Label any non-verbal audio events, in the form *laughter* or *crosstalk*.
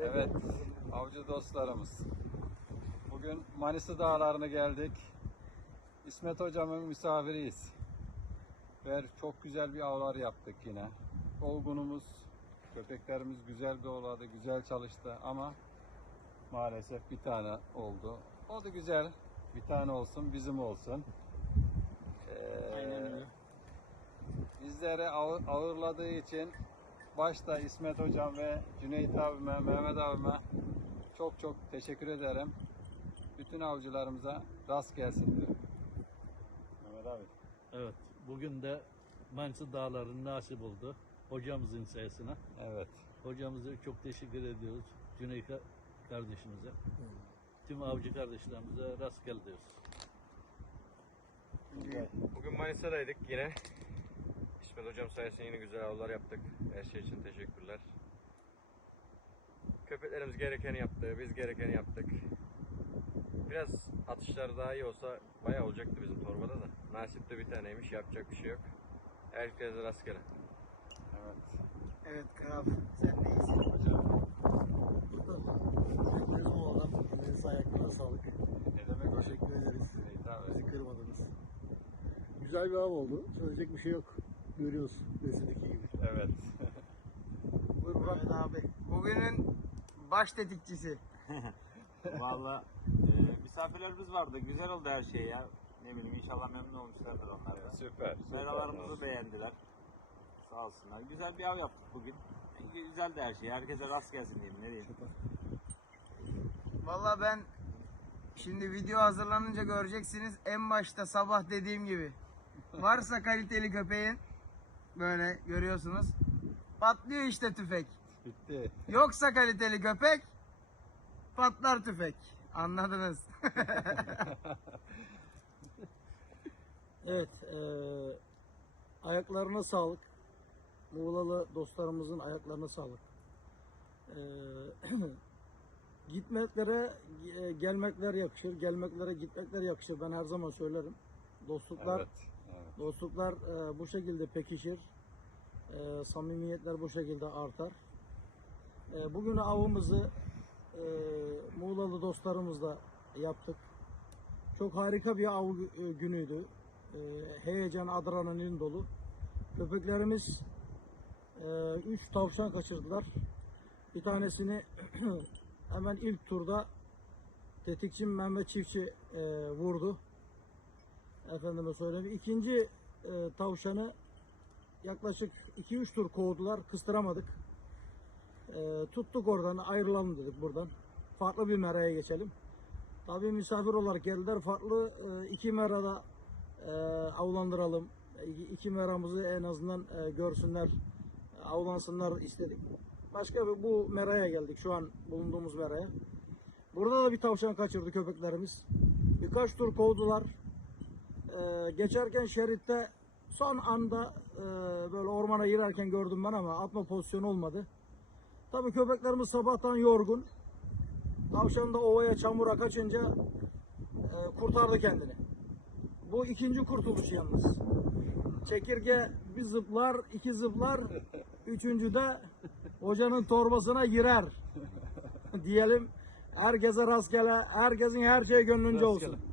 Evet, avcı dostlarımız. Bugün Manisa Dağları'na geldik. İsmet hocamın misafiriyiz. Ve çok güzel bir avlar yaptık yine. Olgunumuz, köpeklerimiz güzel doğladı, güzel çalıştı ama maalesef bir tane oldu. O da güzel. Bir tane olsun, bizim olsun. Ee, Aynen öyle. Bizleri ağır- ağırladığı için başta İsmet Hocam ve Cüneyt abime, Mehmet abime çok çok teşekkür ederim. Bütün avcılarımıza rast gelsin diyorum. Mehmet abi. Evet, bugün de Manisa Dağları'nın nasip oldu. Hocamızın sayesine. Evet. Hocamıza çok teşekkür ediyoruz. Cüneyt ka- kardeşimize. Tüm avcı kardeşlerimize rast gel diyoruz. Bugün Manisa'daydık yine. İsmet Hocam sayesinde yine güzel avlar yaptık. Her şey için teşekkürler. Köpeklerimiz gerekeni yaptı, biz gerekeni yaptık. Biraz atışları daha iyi olsa bayağı olacaktı bizim torbada da. Nasip de bir taneymiş, yapacak bir şey yok. Herkese rastgele. Evet. Evet kral sen neyisin? Hocam Teşekkür ederim o adam. Elinize ayaklarına sağlık. ne demek? Teşekkür ederiz. Bizi kırmadınız. Güzel bir av oldu. Söyleyecek bir şey yok. Görüyoruz resimdeki gibi. Evet. Buyur Murat abi. Bugünün baş tetikçisi. *laughs* Valla e, misafirlerimiz vardı. Güzel oldu her şey ya. Ne bileyim inşallah memnun olmuşlardır onlar da. Süper. Meralarımızı beğendiler. Sağ olsunlar. Güzel bir av yaptık bugün. Güzel de her şey. Herkese rast gelsin diyeyim. Ne diyeyim. Valla ben şimdi video hazırlanınca göreceksiniz. En başta sabah dediğim gibi. Varsa kaliteli köpeğin böyle görüyorsunuz. Patlıyor işte tüfek. Bitti. Yoksa kaliteli köpek patlar tüfek. Anladınız. *laughs* Evet, eee, ayaklarına sağlık. Muğlalı dostlarımızın ayaklarına sağlık. Eee, *clears throat* gitmeklere e, gelmekler yakışır, gelmeklere gitmekler yakışır. Ben her zaman söylerim. Dostluklar, Evet. Dostluklar e, bu şekilde pekişir. E, samimiyetler bu şekilde artar. E, bugün avımızı e, Muğlalı dostlarımızla yaptık. Çok harika bir av e, günüydü. E, heyecan, adrenalin dolu. Köpeklerimiz 3 tavşan kaçırdılar. Bir tanesini *clears throat* hemen ilk turda tetikçi Mehmet Çiftçi e, vurdu. Efendime söyleyeyim. İkinci e, tavşanı yaklaşık 2-3 tur kovdular. Kıstıramadık. E, tuttuk oradan ayrılalım dedik buradan. Farklı bir meraya geçelim. Tabii misafir olarak geldiler. Farklı e, iki merada e, avlandıralım. İki, iki meramızı en azından e, görsünler, e, avlansınlar istedik. Başka bir bu meraya geldik şu an bulunduğumuz meraya. Burada da bir tavşan kaçırdı köpeklerimiz. Birkaç tur kovdular. E, geçerken şeritte son anda e, böyle ormana girerken gördüm ben ama atma pozisyonu olmadı. Tabii köpeklerimiz sabahtan yorgun. Tavşan da ovaya çamura kaçınca e, kurtardı kendini. Bu ikinci kurtuluş yalnız. Çekirge bir zıplar, iki zıplar, üçüncü de hocanın torbasına girer. *laughs* Diyelim herkese rastgele, herkesin her şey gönlünce olsun. Rastgele.